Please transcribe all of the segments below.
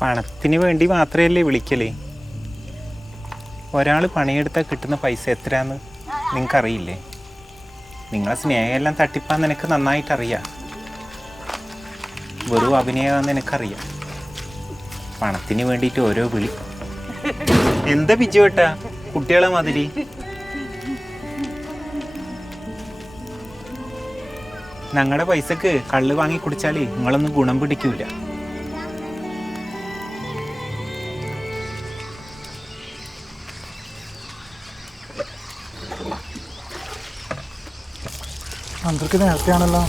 പണത്തിന് വേണ്ടി മാത്രമല്ലേ വിളിക്കലേ? ഒരാൾ പണിയെടുത്താൽ കിട്ടുന്ന പൈസ എത്രയാന്ന് നിങ്ങൾക്കറിയില്ലേ? നിങ്ങളെ സ്നേഹമെല്ലാം തട്ടിപ്പാന്ന് എനിക്ക് നന്നായിട്ടറിയാം. വെറും അഭിനയമാണെന്ന് എനിക്കറിയാം. പണത്തിന് വേണ്ടിയിട്ട് ഓരോ വിളി. എന്താ പിച്ചുവേട്ടാ കുട്ടികളെ മാതിരി? ഞങ്ങളുടെ പൈസക്ക് കള്ള് വാങ്ങി കുടിച്ചാൽ നിങ്ങളൊന്നും ഗുണം പിടിക്കൂല. അന്തർക്ക് നേരത്തെയാണല്ലോ.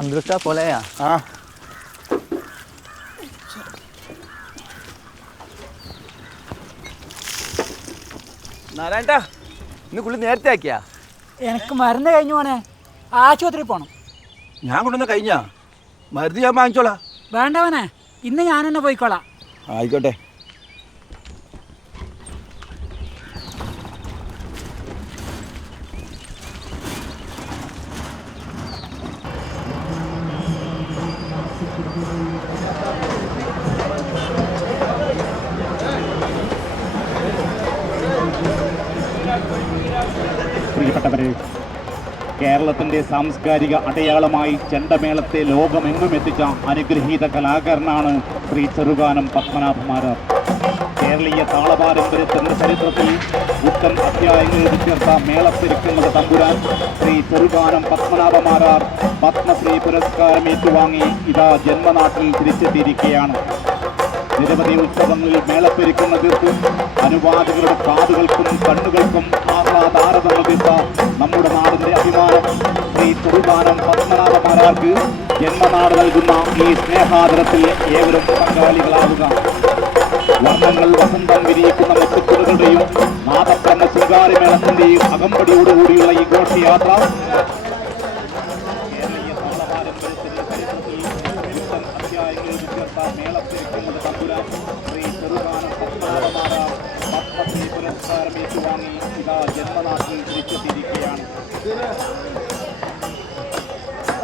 അന്തരിച്ചാ പോലെയാ? ആ നാരായണ ഇന്ന് കുളി നേരത്തെ ആക്കിയാ? എനിക്ക് മരുന്ന് കഴിഞ്ഞു പോണേ, ആശുപത്രി പോണം. ഞാൻ കൊണ്ടുവന്ന കഴിഞ്ഞാ മരുന്ന് ഞാൻ വാങ്ങിച്ചോളാം. വേണ്ടവനെ, ഇന്ന് ഞാൻ തന്നെ പോയിക്കോളാം. ആയിക്കോട്ടെ. പ്രിയപ്പെട്ടവരെ, കേരളത്തിൻ്റെ സാംസ്കാരിക അടയാളമായി ചെണ്ടമേളത്തെ ലോകമെങ്ങും എത്തിച്ച അനുഗ്രഹീത കലാകാരനാണ് ശ്രീ ചെറുകാനം പത്മനാഭമാരാർ. കേരളീയ താളപാരമ്പര്യത്തിൻ്റെ ചരിത്രത്തിൽ ഉത്തം അധ്യായങ്ങൾ എഴുതിച്ചേർത്ത മേളപ്പെരുക്കുന്നത് തമ്പുരാൻ ശ്രീ ചെറുകാനം പത്മനാഭമാരാർ പത്മശ്രീ പുരസ്കാരം ഏറ്റുവാങ്ങി ഇതാ ജന്മനാട്ടിൽ തിരിച്ചെത്തിയിരിക്കുകയാണ്. നിരവധി ഉത്സവങ്ങളിൽ മേളപ്പെരുക്കുന്ന തീർത്ത് അനുവാദികളുടെ കാതുകൾക്കും കണ്ണുകൾക്കും ആഹ്ലാദാരതങ്ങൾ തീർത്ത നമ്മുടെ നാടിൻ്റെ അഭിമാനം ശ്രീ ചെറുകാനം പത്മനാഭമാരാർക്ക് ജന്മനാട് നൽകുന്ന ഈ സ്നേഹാദരത്തിൽ ഏവരും പങ്കാളികളാവുക. വർണ്ണങ്ങൾ വസന്തം വിരിയിക്കുന്ന മുത്തുക്കുറുകളുടെയും നാദപ്രമ ശൃംഗാരമേളത്തിൻ്റെയും അകമ്പടിയോടുകൂടിയുള്ള ഈ ഘോഷയാത്ര കേരളീയ താളപാരമ്പര്യത്തിൻ്റെ ചരിത്രത്തിൽ ഉത്തം അധ്യായങ്ങൾ ചേർത്ത മേളപ്പെരുക്കുന്നത് തമ്പുരാൻ ശ്രീ ചെറുകാനം പത്മനാഭമാരാർ പത്മശ്രീ പുരസ്കാരം ഏറ്റുവാങ്ങി ഇതാ ജന്മനാട്ടിൽ തിരിച്ചെത്തിയിരിക്കുകയാണ്.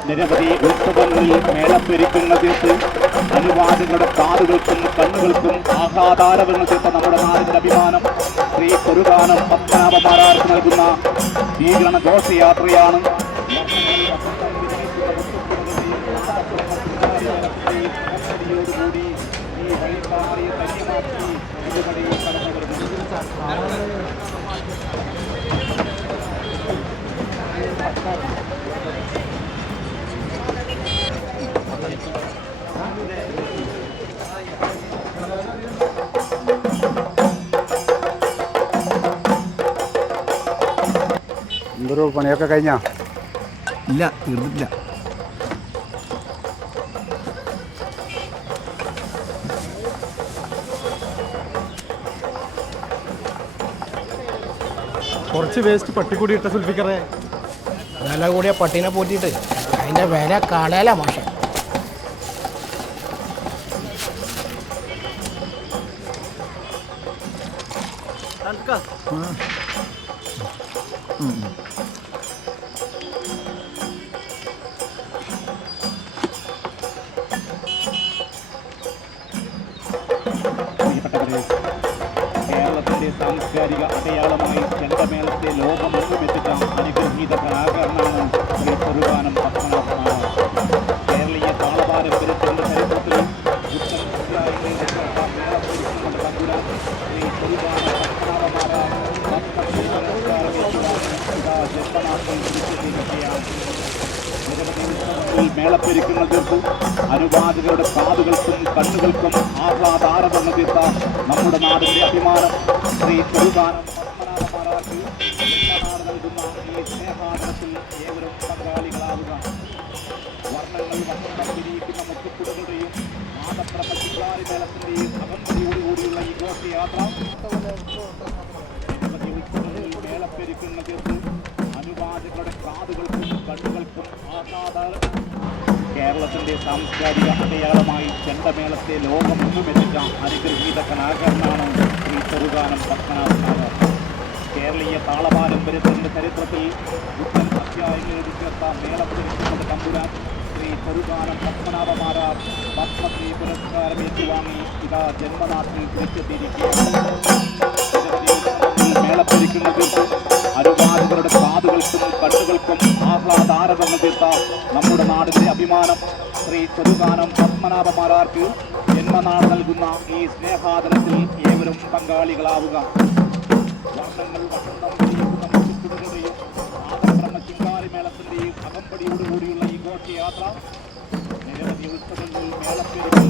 നിരവധി ഉത്സവങ്ങളിൽ മേളപ്പെരുക്കുന്ന തീർത്ത് അനുവാദികളുടെ കാതുകൾക്കും കണ്ണുകൾക്കും ആഹ്ലാദാരവങ്ങൾ തീർത്ത നമ്മുടെ നാടിൻ്റെ അഭിമാനം ശ്രീ ചെറുകാനം പത്മനാഭമാരാർക്ക് നൽകുന്ന സ്വീകരണ ഘോഷയാത്രയാണ്. ഈ വഴിമാറിയ ധന്യമാക്കി ഇതുവഴി കടന്നു വരുന്നു. എന്തൊരു പണിയൊക്കെ കഴിഞ്ഞാ? ഇല്ല, തീർന്നിട്ടില്ല. കുറച്ച് വേസ്റ്റ് പട്ടിക്കൂടി ഇട്ട സുൽഫിക്കറേ. വില കൂടിയ പട്ടീനെ പോറ്റിയിട്ട് അതിൻ്റെ വില കളയല മാഷ. പ്രിയപ്പെട്ടവരെ, കേരളത്തിൻ്റെ സാംസ്കാരിക അടയാളമായി ചെണ്ടമേളത്തെ ലോകമെങ്ങും എത്തിച്ച അനുഗ്രഹീത കലാകാരനാണ് ശ്രീ ചെറുകാനം പത്മനാഭമാരാർ. കേരളീയ താളപാരമ്പര്യത്തിൻ്റെ ചരിത്രത്തിൽ ഉത്തം അധ്യായങ്ങൾ ചേർത്ത മേളപ്പെരുക്കുന്നത് തമ്പുരാൻ ശ്രീ ചെറുകാനം പത്മനാഭമാരാർ പത്മശ്രീ പുരസ്കാരം ഏറ്റുവാങ്ങി ഇതാ ജന്മനാട്ടിൽ തിരിച്ചെത്തിയിരിക്കുകയാണ്. നിരവധി ഉത്സവങ്ങളിൽ മേളപ്പെരുക്കുന്ന തീർത്ത് അനുവാദികളുടെ കാതുകൾക്കും കണ്ണുകൾക്കും ആഹ്ലാദാരതങ്ങൾ തീർത്ത നമ്മുടെ നാടിൻ്റെ അഭിമാനം ശ്രീ ചെറുകാനം പത്മനാഭമാരാർക്ക് ജന്മനാട് നൽകുന്ന ഈ സ്നേഹാദരത്തിൽ ഏവരും പങ്കാളികളാവുക. വർണ്ണങ്ങൾ വസന്തം വിരിയിക്കുന്ന മുത്തുക്കുടകളുടെയും നാദപ്രഭ ശിങ്കാരി മേളത്തിന്റെയും അകമ്പടിയോടുകൂടിയുള്ള ഈ ഘോഷയാത്ര മേളപ്പെരുക്കുന്ന തീർത്ത് അനുവാചകളുടെ കാതുകൾക്കും കണ്ണുകൾക്കും കേരളത്തിന്റെ സാംസ്കാരിക അടയാളമായി ചെണ്ടമേളത്തെ ലോകമെങ്ങും എത്തിച്ച അനുഗ്രഹീത കലാകാരനാണ് ശ്രീ ചെറുകാനം പത്മനാഭനാഥ്. കേരളീയ താളപാരമ്പര്യത്തിന്റെ ചരിത്രത്തിൽ പുത്തൻ അധ്യായങ്ങൾ ചേർത്ത മേളപ്പെരുക്കുന്നത് തമ്പുരാൻ ശ്രീ ചെറുകാനം പത്മനാഭമാരാർ പത്മശ്രീ പുരസ്കാരം ഏറ്റുവാങ്ങി ഇതാ ജന്മനാട്ടിൽ തിരിച്ചെത്തിയിരിക്കുകയാണ്. മേളപ്പെരുക്കുന്ന തീർത്ത് അനുവാചകരുടെ കാതുകൾക്കും കണ്ണുകൾക്കും ആഹ്ലാദാരവങ്ങൾ തീർത്ത നമ്മുടെ നാടിന്റെ അഭിമാനം ശ്രീ ചെറുകാനം പത്മനാഭമാരാർക്ക് ജന്മനാൾ നൽകുന്ന ഈ സ്നേഹാദരത്തിൽ ഏവരും പങ്കാളികളാവുക. വർണ്ണങ്ങൾ വസന്തം കുടുകളുടെയും ആദബ്രഹ്മ ശിങ്കാരി മേളത്തിന്റെയും അകമ്പടിയോടുകൂടിയുള്ള ഈ ഘോഷയാത്ര നിരവധി ഉത്സവങ്ങളിൽ മേളപ്പെരുക്കുന്ന